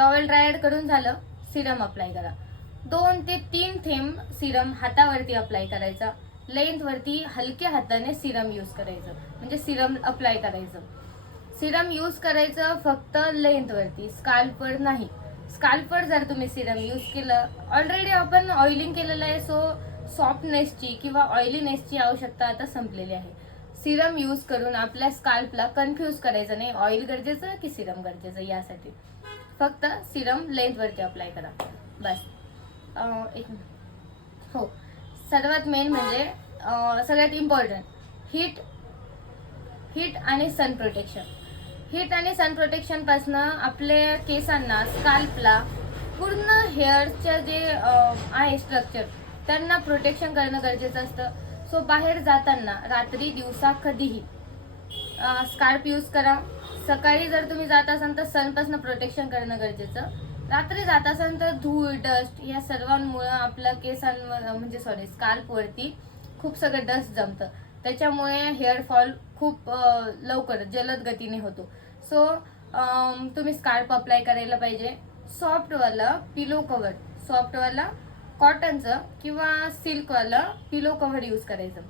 Towel dryer करून झालं, Serum apply करा. 2 ते 3 थेंब सिरम हातावरती अप्लाय करायचा. लेंथ वरती हलक्या हाताने सिरम यूज करायचं, म्हणजे सिरम अप्लाय करायचं. सिरम यूज करायचं फक्त लेंथ वरती, स्काल्पवर नाही. स्काल्पवर जर तुम्ही सिरम यूज केलं, ऑलरेडी आपण ऑइलिंग केलेलं आहे, सो सॉफ्टनेसची किंवा ऑइलीनेसची आवश्यकता आता संपलेली आहे. सिरम यूज करून आपल्या स्काल्पला कन्फ्यूज करायचं नाही, ऑइल गरजेचं की सिरम गरजेचं. यासाठी फक्त सिरम लेंथ वरती अप्लाय करा बस. एक हो, सर्वात मेन म्हणजे सगळ्यात इम्पॉर्टंट हीट आणि सन प्रोटेक्शन. हीट आणि सन प्रोटेक्शन पासून आपल्या केसांना, स्काल्पला, पूर्ण हेअरच्या जे आहे स्ट्रक्चर, त्यांना प्रोटेक्शन करणं गरजेचं असतं. सो बाहेर जाताना रात्री दिवसा कधीही स्कार्फ यूज करा. सकाळी जर तुम्ही जात असाल तर सनपासून प्रोटेक्शन करणं गरजेचं. रात्री जात असाल तर धूळ, डस्ट या सर्वांमुळे आपल्या केसांवर म्हणजे स्काल्पवरती खूप सगळं डस्ट जमतं. त्याच्यामुळे हेअरफॉल खूप लवकर जलद गतीने होतो. सो तुम्ही स्कार्फ अप्लाय करायला पाहिजे. सॉफ्टवाला पिलो कव्हर, सॉफ्टवाला कॉटनचं किंवा सिल्कवाला पिलो कव्हर यूज करायचं,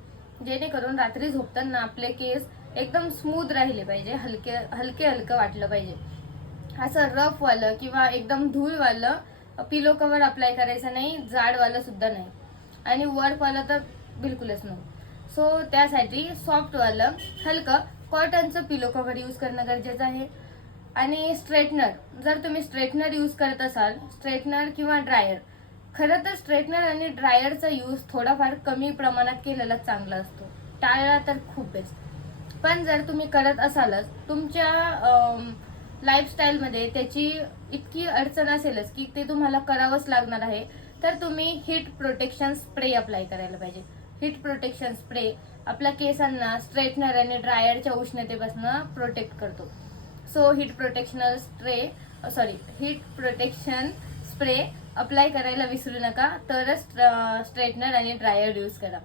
जेणेकरून रात्री झोपताना आपले केस एकदम स्मूथ राहिले पाहिजे, हलकं वाटलं पाहिजे. असं रफवालं किंवा एकदम धूळवालं पिलो कव्हर अप्लाय करायचं नाही, जाडवालं सुद्धा नाही, आणि वर्कवालं तर बिलकुलच नाही. सो त्यासाठी सॉफ्टवालं हलकं कॉटनचं पिलो कव्हर यूज करणं गरजेचं आहे. आणि स्ट्रेटनर, जर तुम्ही स्ट्रेटनर यूज करत असाल, स्ट्रेटनर किंवा ड्रायर, खरं तर स्ट्रेटनर आणि ड्रायरचा यूज थोडाफार कमी प्रमाणात केलेला चांगला असतो, टाळला तर खूप बेस्ट. पण जर तुम्ही करत असालच, तुमच्या लाईफस्टाईलमध्ये त्याची इतकी अडचण असेलच की ते तुम्हाला करावंच लागणार आहे, तर तुम्ही हीट प्रोटेक्शन स्प्रे अप्लाय करायला पाहिजे. हीट प्रोटेक्शन स्प्रे आपल्या केसांना स्ट्रेटनर आणि ड्रायरच्या उष्णतेपासून प्रोटेक्ट करतो. So heat protection spray apply करायला विसरू नका, तरच स्ट्रेटनर आणि ड्रायर यूज करा.